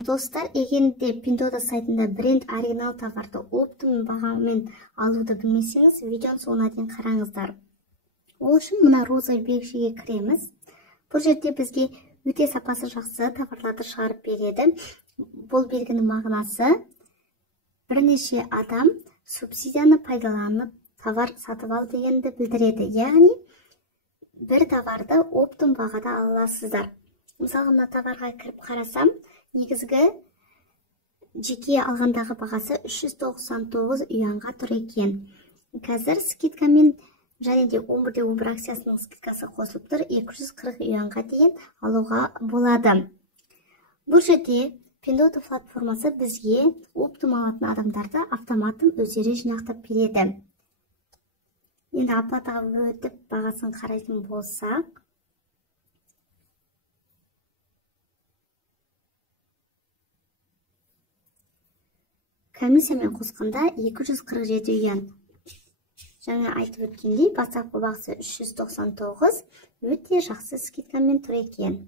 Достар, егерде Pinduoduo сайтында бренд оригинал товарды оптимум бағамен алуды білмесеңіз, видеоның соңына дейін қараңыздар. Ол үшін мына роза белгішеге кіреміз. Бұл жерде бізге өте сапасы жақсы товарларды шығарып береді. Бұл белгінің мағынасы бірнеше адам субсидияны пайдаланып товар сатып ал дегенді білдіреді. Яғни бір товарды оптимум бағада аласыздар. Мысалы, мына товарға кіріп қарасам, негізгі жеке алғандағы бағасы 399 юанға тұр екен. Қазір скидкамен және де 11-11 акциясының скидкасы қосылып тұр, 240 юанға дейін алуға болады. Бұл жерде Pinduoduo платформасы бізге оптимум алатын адамдарды автоматын өздері жинақтап береді. Енді оплатаға өтіп бағасын қарайтын болсақ, комиссиямен қосқанда 247 юан. Жаңа айтып өткендей, бастапқы бағасы 399, өте жақсы скидкамен тұр екен.